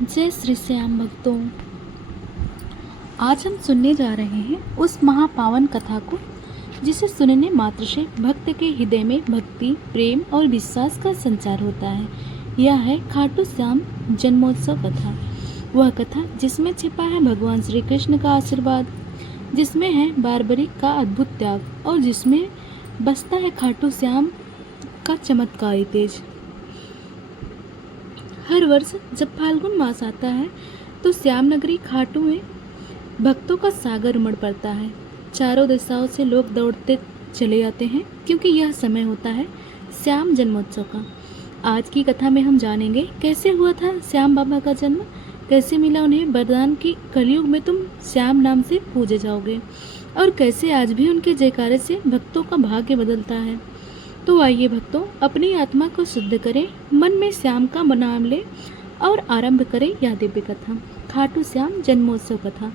जय श्री श्याम भक्तों। आज हम सुनने जा रहे हैं उस महापावन कथा को जिसे सुनने मात्र से भक्त के हृदय में भक्ति, प्रेम और विश्वास का संचार होता है। यह है खाटू श्याम जन्मोत्सव कथा। वह कथा जिसमें छिपा है भगवान श्री कृष्ण का आशीर्वाद, जिसमें है बारबरिक का अद्भुत त्याग और जिसमें बसता है खाटू श्याम का चमत्कारी तेज। हर वर्ष जब फाल्गुन मास आता है तो श्याम नगरी खाटू में भक्तों का सागर उमड़ पड़ता है। चारों दिशाओं से लोग दौड़ते चले आते हैं क्योंकि यह समय होता है श्याम जन्मोत्सव का। आज की कथा में हम जानेंगे कैसे हुआ था श्याम बाबा का जन्म, कैसे मिला उन्हें वरदान की कलयुग में तुम श्याम नाम से पूजे जाओगे और कैसे आज भी उनके जयकारे से भक्तों का भाग्य बदलता है। तो आइए भक्तों, अपनी आत्मा को शुद्ध करें, मन में श्याम का नाम लें और आरंभ करें यह दिव्य कथा, खाटू श्याम जन्मोत्सव कथा।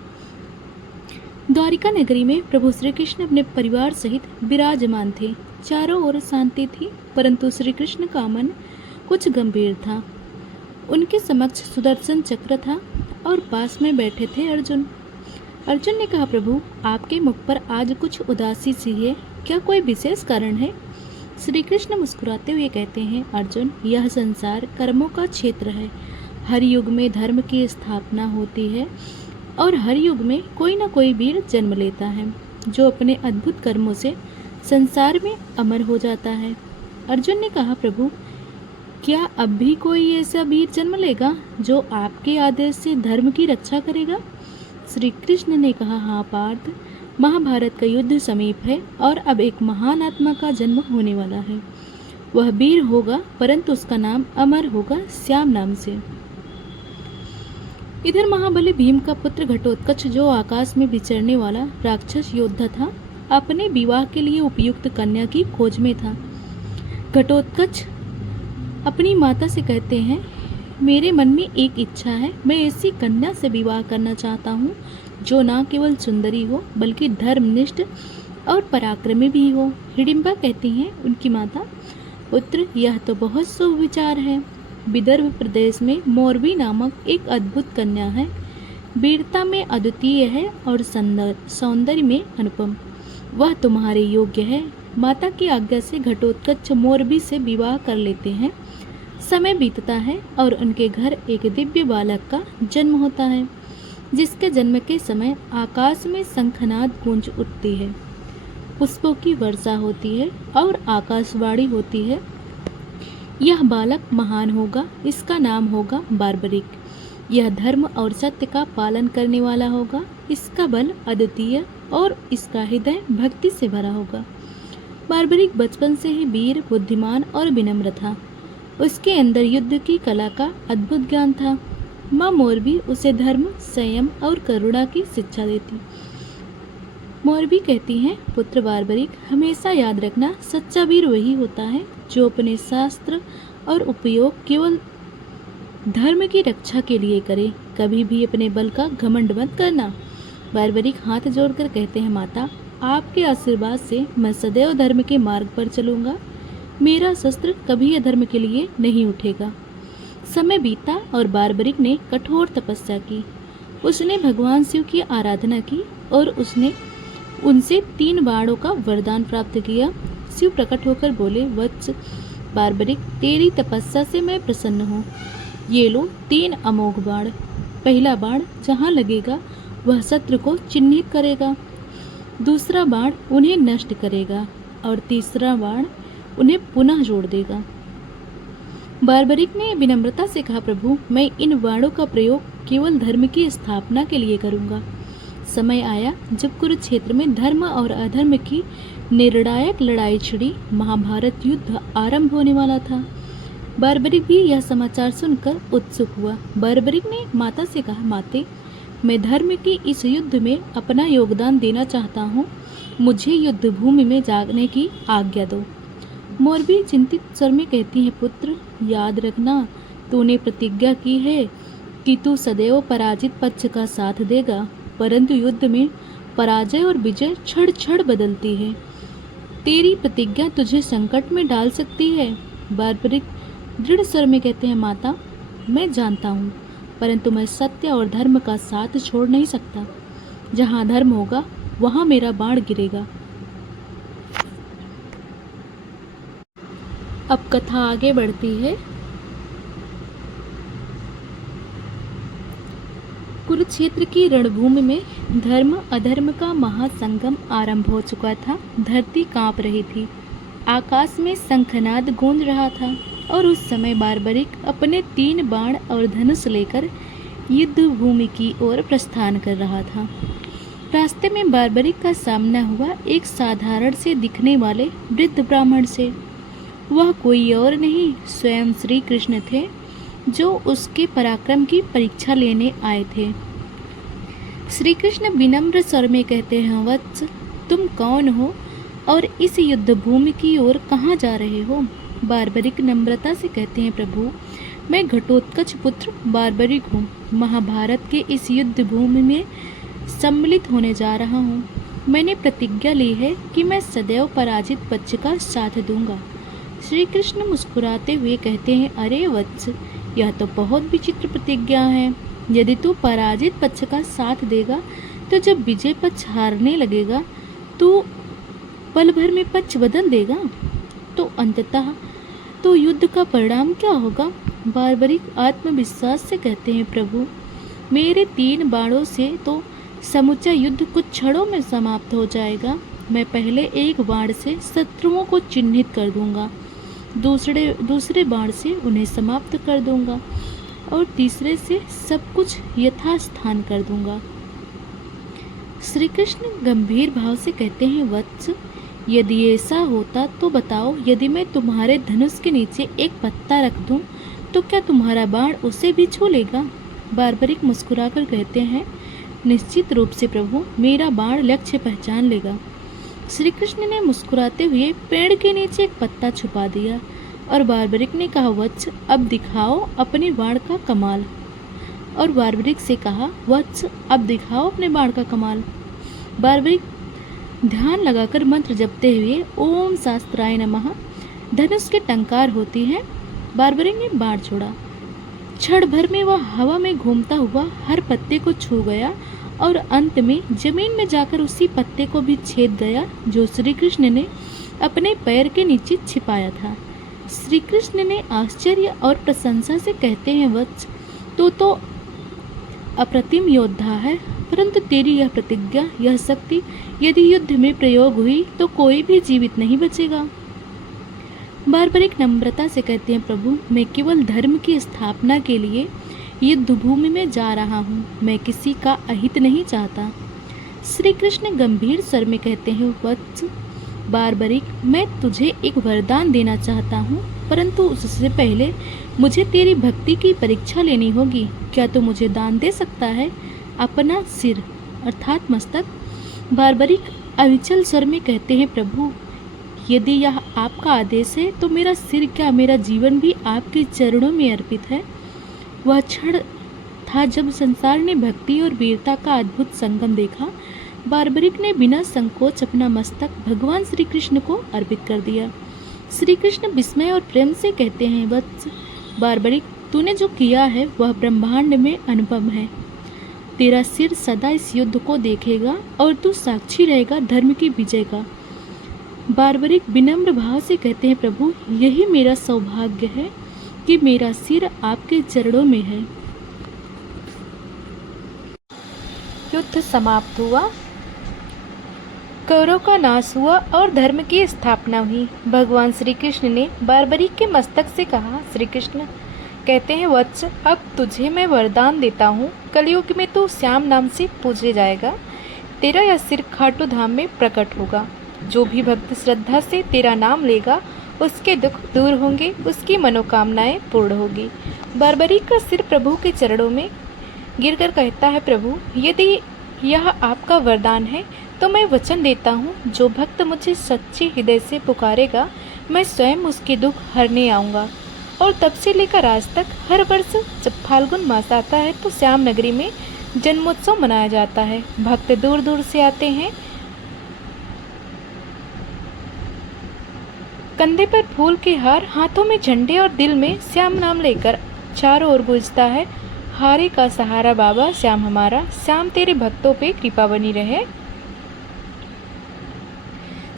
द्वारिका नगरी में प्रभु श्री कृष्ण अपने परिवार सहित विराजमान थे। चारों ओर शांति थी, परंतु श्री कृष्ण का मन कुछ गंभीर था। उनके समक्ष सुदर्शन चक्र था और पास में बैठे थे अर्जुन। अर्जुन ने कहा, प्रभु आपके मुख पर आज कुछ उदासी सी है, क्या कोई विशेष कारण है? श्री कृष्ण मुस्कुराते हुए कहते हैं, अर्जुन यह संसार कर्मों का क्षेत्र है। हर युग में धर्म की स्थापना होती है और हर युग में कोई न कोई वीर जन्म लेता है जो अपने अद्भुत कर्मों से संसार में अमर हो जाता है। अर्जुन ने कहा, प्रभु क्या अब भी कोई ऐसा वीर जन्म लेगा जो आपके आदेश से धर्म की रक्षा करेगा? श्री कृष्ण ने कहा, हाँ पार्थ, महाभारत का युद्ध समीप है और अब एक महान आत्मा का जन्म होने वाला है। वह वीर होगा परंतु उसका नाम अमर होगा श्याम नाम से। इधर महाबली भीम का पुत्र घटोत्कच, जो आकाश में विचरने वाला राक्षस योद्धा था, अपने विवाह के लिए उपयुक्त कन्या की खोज में था। घटोत्कच अपनी माता से कहते हैं, मेरे मन में एक इच्छा है, मैं ऐसी कन्या से विवाह करना चाहता हूँ जो न केवल सुंदरी हो बल्कि धर्मनिष्ठ और पराक्रमी भी हो। हिडिंबा कहती हैं उनकी माता, पुत्र यह तो बहुत शुभ विचार है। विदर्भ प्रदेश में मोरबी नामक एक अद्भुत कन्या है, वीरता में अद्वितीय है और सौंदर्य में अनुपम। वह तुम्हारे योग्य है। माता की आज्ञा से घटोत्कच मोरबी से विवाह कर लेते हैं। समय बीतता है और उनके घर एक दिव्य बालक का जन्म होता है, जिसके जन्म के समय आकाश में शंखनाद गूंज उठती है, पुष्पों की वर्षा होती है और आकाशवाणी होती है, यह बालक महान होगा, इसका नाम होगा बारबरिक। यह धर्म और सत्य का पालन करने वाला होगा, इसका बल अद्वितीय और इसका हृदय भक्ति से भरा होगा। बारबरिक बचपन से ही वीर, बुद्धिमान और विनम्र था। उसके अंदर युद्ध की कला का अद्भुत ज्ञान था। माँ मोरबी उसे धर्म, संयम और करुणा की शिक्षा देती। मोरबी कहती हैं, पुत्र बारबरिक हमेशा याद रखना, सच्चा वीर वही होता है जो अपने शास्त्र और उपयोग केवल धर्म की रक्षा के लिए करे। कभी भी अपने बल का घमंड मत करना। बारबरिक हाथ जोड़कर कहते हैं, माता आपके आशीर्वाद से मैं सदैव धर्म के मार्ग पर चलूँगा। मेरा शस्त्र कभी अधर्म के लिए नहीं उठेगा। समय बीता और बारबरिक ने कठोर तपस्या की। उसने भगवान शिव की आराधना की और उसने उनसे 3 बाणों का वरदान प्राप्त किया। शिव प्रकट होकर बोले, वत्स बारबरिक तेरी तपस्या से मैं प्रसन्न हूँ। ये लो 3 अमोघ बाण। पहला बाण जहाँ लगेगा वह शत्रु को चिन्हित करेगा, दूसरा बाण उन्हें नष्ट करेगा और तीसरा बाण उन्हें पुनः जोड़ देगा। बारबरिक ने विनम्रता से कहा, प्रभु मैं इन बाणों का प्रयोग केवल धर्म की स्थापना के लिए करूंगा। समय आया जब कुरुक्षेत्र में धर्म और अधर्म की निर्णायक लड़ाई छिड़ी। महाभारत युद्ध आरंभ होने वाला था। बारबरिक भी यह समाचार सुनकर उत्सुक हुआ। बारबरिक ने माता से कहा, माते मैं धर्म की इस युद्ध में अपना योगदान देना चाहता हूँ, मुझे युद्ध भूमि में जाने की आज्ञा दो। मोरबी चिंतित स्वर में कहती है, पुत्र याद रखना, तूने प्रतिज्ञा की है कि तू सदैव पराजित पक्ष का साथ देगा, परंतु युद्ध में पराजय और विजय क्षण क्षण बदलती है। तेरी प्रतिज्ञा तुझे संकट में डाल सकती है। बारबरिक दृढ़ स्वर में कहते हैं, माता मैं जानता हूँ परंतु मैं सत्य और धर्म का साथ छोड़ नहीं सकता। जहाँ धर्म होगा वहाँ मेरा बाण गिरेगा। अब कथा आगे बढ़ती है। कुरुक्षेत्र की रणभूमि में धर्म अधर्म का महासंगम आरंभ हो चुका था। धरती कांप रही थी, आकाश में शंखनाद गूंज रहा था और उस समय बारबरिक अपने 3 बाण और धनुष लेकर युद्ध भूमि की ओर प्रस्थान कर रहा था। रास्ते में बारबरिक का सामना हुआ एक साधारण से दिखने वाले वृद्ध ब्राह्मण से। वह कोई और नहीं, स्वयं श्री कृष्ण थे, जो उसके पराक्रम की परीक्षा लेने आए थे। श्री कृष्ण विनम्र स्वर में कहते हैं, वत्स, तुम कौन हो और इस युद्ध भूमि की ओर कहाँ जा रहे हो? बारबरिक नम्रता से कहते हैं, प्रभु, मैं घटोत्कच पुत्र बारबरिक हूँ। महाभारत के इस युद्ध भूमि में सम्मिलित होने जा रहा हूँ। मैंने प्रतिज्ञा ली है कि मैं सदैव पराजित पक्ष का साथ दूंगा। श्री कृष्ण मुस्कुराते हुए कहते हैं, अरे वत्स, यह तो बहुत विचित्र प्रतिज्ञा है। यदि तू पराजित पक्ष का साथ देगा तो जब विजय पक्ष हारने लगेगा तो पल भर में पक्ष बदल देगा, तो अंततः तो युद्ध का परिणाम क्या होगा? बारबरिक आत्मविश्वास से कहते हैं, प्रभु, मेरे 3 बाणों से तो समूचा युद्ध कुछ क्षणों में समाप्त हो जाएगा। मैं पहले एक बाण से शत्रुओं को चिन्हित कर दूंगा, दूसरे बाण से उन्हें समाप्त कर दूंगा और तीसरे से सब कुछ यथास्थान कर दूंगा। श्री कृष्ण गंभीर भाव से कहते हैं, वत्स, यदि ऐसा होता तो बताओ, यदि मैं तुम्हारे धनुष के नीचे एक पत्ता रख दूं तो क्या तुम्हारा बाण उसे भी छू लेगा? बारबरिक मुस्कुराकर कहते हैं, निश्चित रूप से प्रभु, मेरा बाण लक्ष्य पहचान लेगा। श्री कृष्ण ने मुस्कुराते हुए पेड़ के नीचे एक पत्ता छुपा दिया और बारबरिक ने कहा, वत्स, अब दिखाओ अपने बाण का कमाल। और बारबरिक से कहा, वत्स, अब दिखाओ अपने बाण का कमाल। बारबरिक ध्यान लगाकर मंत्र जपते हुए ओम शास्त्राय नमः धनुष के टंकार होती है। बारबरिक ने बाण छोड़ा। क्षण भर में वह हवा में घूमता हुआ हर पत्ते को छू गया और अंत में जमीन में जाकर उसी पत्ते को भी छेद गया जो श्री कृष्ण ने अपने पैर के नीचे छिपाया था। श्री कृष्ण ने आश्चर्य और प्रशंसा से कहते हैं, वत्स, तू तो अप्रतिम योद्धा है, परंतु तेरी यह प्रतिज्ञा, यह शक्ति यदि युद्ध में प्रयोग हुई तो कोई भी जीवित नहीं बचेगा। बारबरिक नम्रता से कहते हैं, प्रभु, मैं केवल धर्म की स्थापना के लिए युद्ध भूमि में जा रहा हूँ, मैं किसी का अहित नहीं चाहता। श्री कृष्ण गंभीर स्वर में कहते हैं, वत्स, बारबरिक, मैं तुझे एक वरदान देना चाहता हूँ, परंतु उससे पहले मुझे तेरी भक्ति की परीक्षा लेनी होगी। क्या तू मुझे दान दे सकता है? अपना सिर अर्थात मस्तक। बारबरिक अविचल स्वर में कहते हैं, प्रभु, यदि यह आपका आदेश है तो मेरा सिर क्या, मेरा जीवन भी आपके चरणों में अर्पित है। वह क्षण था जब संसार ने भक्ति और वीरता का अद्भुत संगम देखा। बारबरिक ने बिना संकोच अपना मस्तक भगवान श्री कृष्ण को अर्पित कर दिया। श्री कृष्ण विस्मय और प्रेम से कहते हैं, वत्स, बारबरिक, तूने जो किया है वह ब्रह्मांड में अनुपम है। तेरा सिर सदा इस युद्ध को देखेगा और तू साक्षी रहेगा धर्म की विजय का। बारबरिक विनम्र भाव से कहते हैं, प्रभु, यही मेरा सौभाग्य है कि मेरा सिर आपके चरणों में है। युद्ध समाप्त हुआ, कौरव का नाश हुआ और धर्म की स्थापना हुई। भगवान श्री कृष्ण ने बारबरिक के मस्तक से कहा, श्री कृष्ण कहते हैं, वत्स, अब तुझे मैं वरदान देता हूँ, कलयुग में तू श्याम नाम से पूजे जाएगा। तेरा यह सिर खाटू धाम में प्रकट होगा। जो भी भक्त श्रद्धा से तेरा नाम लेगा उसके दुख दूर होंगे, उसकी मनोकामनाएं पूर्ण होगी। बारबरिक का सिर प्रभु के चरणों में गिरकर कहता है, प्रभु, यदि यह आपका वरदान है तो मैं वचन देता हूँ, जो भक्त मुझे सच्चे हृदय से पुकारेगा मैं स्वयं उसके दुख हरने आऊँगा। और तब से लेकर आज तक हर वर्ष जब फाल्गुन मास आता है तो श्याम नगरी में जन्मोत्सव मनाया जाता है। भक्त दूर दूर से आते हैं, कंधे पर फूल के हार, हाथों में झंडे और दिल में श्याम नाम लेकर चारों ओर गूंजता है, हारे का सहारा बाबा श्याम हमारा, श्याम तेरे भक्तों पे कृपा बनी रहे।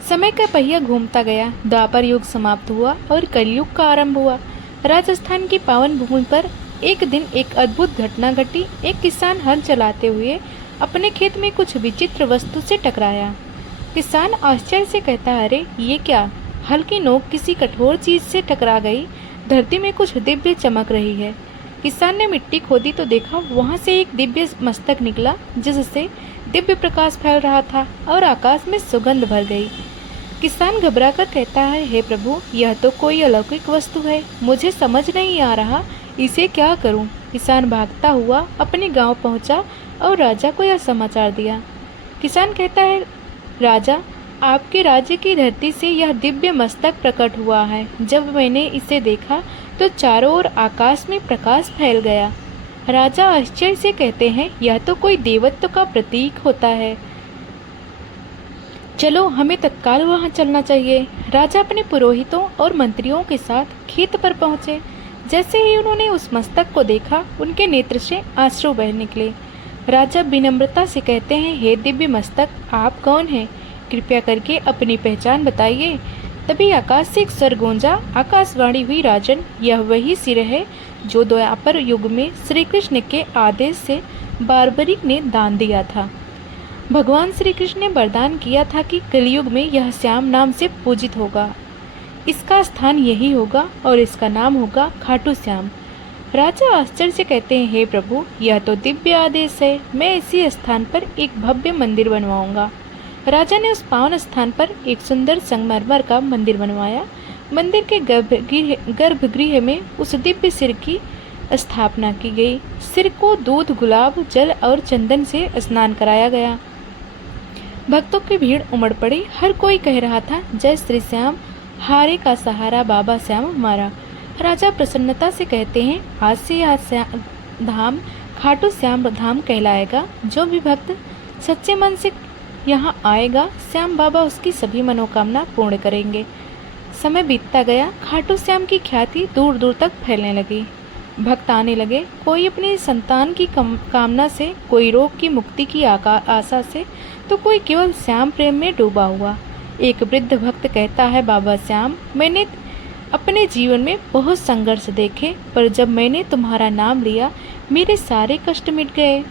समय का पहिया घूमता गया, द्वापर युग समाप्त हुआ और कलयुग का आरंभ हुआ। राजस्थान की पावन भूमि पर एक दिन एक अद्भुत घटना घटी। एक किसान हल चलाते हुए अपने खेत में कुछ विचित्र वस्तु से टकराया। किसान आश्चर्य से कहता, अरे ये क्या? हल की नोक किसी कठोर चीज से टकरा गई। धरती में कुछ दिव्य चमक रही है। किसान ने मिट्टी खोदी तो देखा वहां से एक दिव्य मस्तक निकला, जिससे दिव्य प्रकाश फैल रहा था और आकाश में सुगंध भर गई। किसान घबराकर कहता है, हे प्रभु, यह तो कोई अलौकिक वस्तु है, मुझे समझ नहीं आ रहा इसे क्या करूं। किसान भागता हुआ अपने गांव पहुंचा और राजा को यह समाचार दिया। किसान कहता है, राजा, आपके राज्य की धरती से यह दिव्य मस्तक प्रकट हुआ है। जब मैंने इसे देखा तो चारों ओर आकाश में प्रकाश फैल गया। राजा आश्चर्य से कहते हैं, यह तो कोई देवत्व का प्रतीक होता है। चलो, हमें तत्काल वहां चलना चाहिए। राजा अपने पुरोहितों और मंत्रियों के साथ खेत पर पहुंचे। जैसे ही उन्होंने उस मस्तक को देखा, उनके नेत्र से आंसू बह निकले। राजा विनम्रता से कहते हैं, हे दिव्य मस्तक, आप कौन हैं? कृपया करके अपनी पहचान बताइए। तभी आकाश से एक स्वर गूंजा। आकाशवाणी हुई, राजन, यह वही सिर है जो द्वापर युग में श्री कृष्ण के आदेश से बार्बरिक ने दान दिया था। भगवान श्री कृष्ण ने वरदान किया था कि कलयुग में यह श्याम नाम से पूजित होगा। इसका स्थान यही होगा और इसका नाम होगा खाटू श्याम। राजा आश्चर्य से कहते हैं, हे प्रभु, यह तो दिव्य आदेश है। मैं इसी स्थान पर एक भव्य मंदिर बनवाऊंगा। राजा ने उस पावन स्थान पर एक सुंदर संगमरमर का मंदिर बनवाया। मंदिर के गर्भगृह में उस दिव्य सिर की स्थापना की गई। सिर को दूध, गुलाब जल और चंदन से स्नान कराया गया। भक्तों की भीड़ उमड़ पड़ी। हर कोई कह रहा था, जय श्री श्याम, हारे का सहारा बाबा श्याम हमारा। राजा प्रसन्नता से कहते हैं, आज से यह धाम खाटू श्याम धाम कहलाएगा। जो भी भक्त सच्चे मन से यहाँ आएगा, श्याम बाबा उसकी सभी मनोकामना पूर्ण करेंगे। समय बीतता गया। खाटू श्याम की ख्याति दूर दूर तक फैलने लगी। भक्त आने लगे, कोई अपनी संतान की कामना से, कोई रोग की मुक्ति की आशा से, तो कोई केवल श्याम प्रेम में डूबा हुआ। एक वृद्ध भक्त कहता है, बाबा श्याम, मैंने अपने जीवन में बहुत संघर्ष देखे, पर जब मैंने तुम्हारा नाम लिया मेरे सारे कष्ट मिट गए।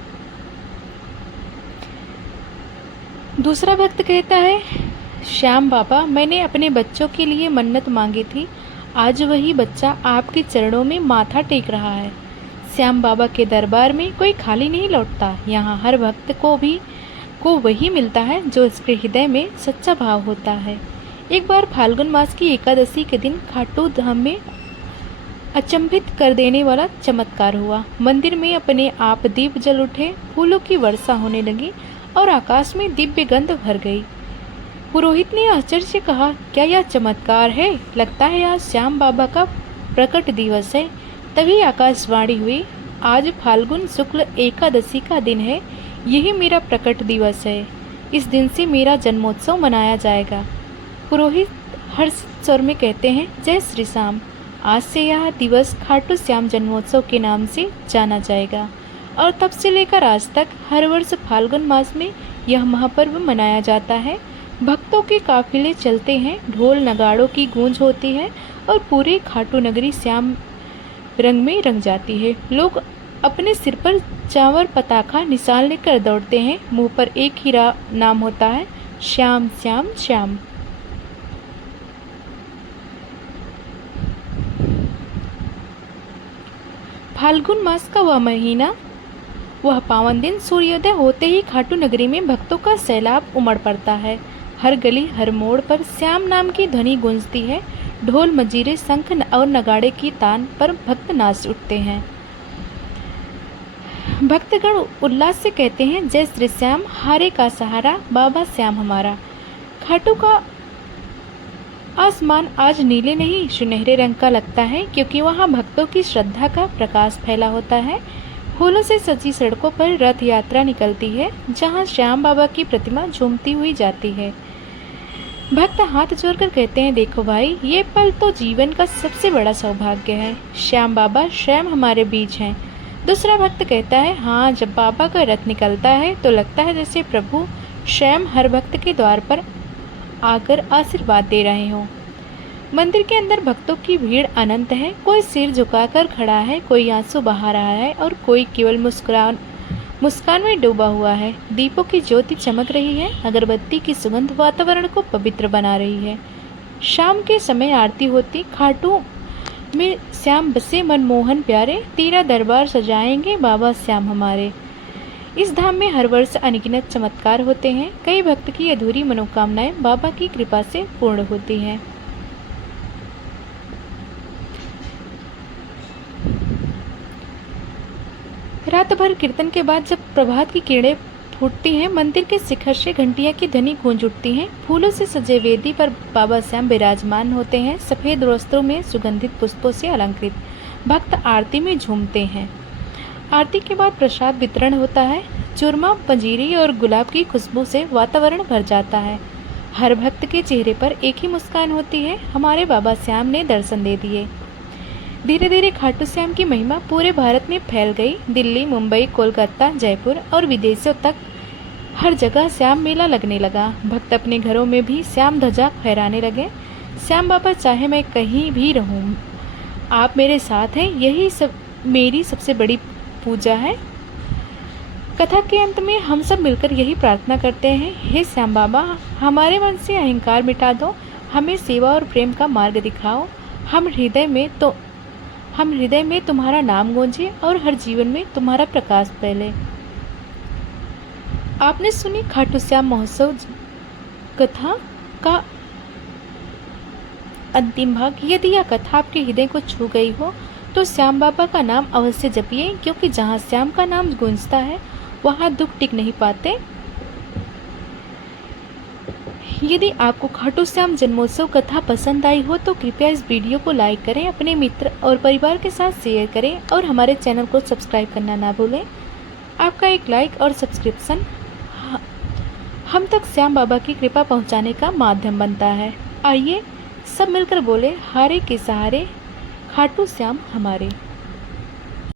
दूसरा भक्त कहता है, श्याम बाबा, मैंने अपने बच्चों के लिए मन्नत मांगी थी, आज वही बच्चा आपके चरणों में माथा टेक रहा है। श्याम बाबा के दरबार में कोई खाली नहीं लौटता। यहाँ हर भक्त को वही मिलता है जो इसके हृदय में सच्चा भाव होता है। एक बार फाल्गुन मास की एकादशी के दिन खाटू धाम में अचंभित कर देने वाला चमत्कार हुआ। मंदिर में अपने आप दीप जल उठे, फूलों की वर्षा होने लगी और आकाश में दिव्य गंध भर गई। पुरोहित ने आश्चर्य से कहा, क्या यह चमत्कार है? लगता है आज श्याम बाबा का प्रकट दिवस है। तभी आकाशवाणी हुई, आज फाल्गुन शुक्ल एकादशी का दिन है, यही मेरा प्रकट दिवस है। इस दिन से मेरा जन्मोत्सव मनाया जाएगा। पुरोहित हर्ष स्वर में कहते हैं, जय श्री श्याम। आज से यह दिवस खाटू श्याम जन्मोत्सव के नाम से जाना जाएगा और तब से लेकर आज तक हर वर्ष फाल्गुन मास में यह महापर्व मनाया जाता है। भक्तों के काफिले चलते हैं, ढोल नगाड़ों की गूंज होती है और पूरे खाटू नगरी श्याम रंग में रंग जाती है। लोग अपने सिर पर चावर पताखा निशान लेकर दौड़ते हैं। मुंह पर एक ही नाम होता है, श्याम श्याम श्याम। फाल्गुन मास का वह महीना, वह पावन दिन, सूर्योदय होते ही खाटू नगरी में भक्तों का सैलाब उमड़ पड़ता है। हर गली हर मोड़ पर श्याम नाम की ध्वनि गूंजती है। ढोल मजीरे शंख और नगाड़े की तान पर भक्त नाच उठते हैं। भक्तगण उल्लास से कहते हैं, जय श्री श्याम, हारे का सहारा बाबा श्याम हमारा। खाटू का आसमान आज नीले नहीं सुनहरे रंग का लगता है, क्योंकि वहाँ भक्तों की श्रद्धा का प्रकाश फैला होता है। फूलों से सजी सड़कों पर रथ यात्रा निकलती है, जहाँ श्याम बाबा की प्रतिमा झूमती हुई जाती है। भक्त हाथ जोड़कर कहते हैं, देखो भाई, ये पल तो जीवन का सबसे बड़ा सौभाग्य है। श्याम बाबा स्वयं हमारे बीच हैं। दूसरा भक्त कहता है, हाँ, जब बाबा का रथ निकलता है तो लगता है जैसे प्रभु स्वयं हर भक्त के द्वार पर आकर आशीर्वाद दे रहे हों। मंदिर के अंदर भक्तों की भीड़ अनंत है। कोई सिर झुकाकर खड़ा है, कोई आंसू बहा रहा है और कोई केवल मुस्कान में डूबा हुआ है। दीपों की ज्योति चमक रही है, अगरबत्ती की सुगंध वातावरण को पवित्र बना रही है। शाम के समय आरती होती। खाटू में श्याम बसे मनमोहन प्यारे, तेरा दरबार सजाएंगे बाबा श्याम हमारे। इस धाम में हर वर्ष अनगिनत चमत्कार होते हैं। कई भक्त की अधूरी मनोकामनाएं बाबा की कृपा से पूर्ण होती हैं। रात भर कीर्तन के बाद जब प्रभात की किरणें फूटती हैं, मंदिर के शिखर से घंटियां की ध्वनि गूंज उठती हैं। फूलों से सजे वेदी पर बाबा श्याम विराजमान होते हैं, सफेद वस्त्रों में सुगंधित पुष्पों से अलंकृत। भक्त आरती में झूमते हैं। आरती के बाद प्रसाद वितरण होता है। चूरमा, पंजीरी और गुलाब की खुशबू से वातावरण भर जाता है। हर भक्त के चेहरे पर एक ही मुस्कान होती है, हमारे बाबा श्याम ने दर्शन दे दिए। धीरे धीरे खाटू श्याम की महिमा पूरे भारत में फैल गई। दिल्ली, मुंबई, कोलकाता, जयपुर और विदेशों तक हर जगह श्याम मेला लगने लगा। भक्त अपने घरों में भी श्याम ध्वजा फहराने लगे। श्याम बाबा चाहे मैं कहीं भी रहूं, आप मेरे साथ हैं, यही सब मेरी सबसे बड़ी पूजा है। कथा के अंत में हम सब मिलकर यही प्रार्थना करते हैं, हे श्याम बाबा, हमारे मन से अहंकार मिटा दो, हमें सेवा और प्रेम का मार्ग दिखाओ। हम हृदय में तुम्हारा नाम गूंजे और हर जीवन में तुम्हारा प्रकाश फैले। आपने सुनी खाटू श्याम महोत्सव कथा का अंतिम भाग। यदि यह कथा आपके हृदय को छू गई हो तो श्याम बाबा का नाम अवश्य जपिए, क्योंकि जहाँ श्याम का नाम गूंजता है वहाँ दुख टिक नहीं पाते। यदि आपको खाटू श्याम जन्मोत्सव कथा पसंद आई हो तो कृपया इस वीडियो को लाइक करें, अपने मित्र और परिवार के साथ शेयर करें और हमारे चैनल को सब्सक्राइब करना ना भूलें। आपका एक लाइक और सब्सक्रिप्शन हम तक श्याम बाबा की कृपा पहुंचाने का माध्यम बनता है। आइए सब मिलकर बोले, हारे के सहारे खाटू श्याम हमारे।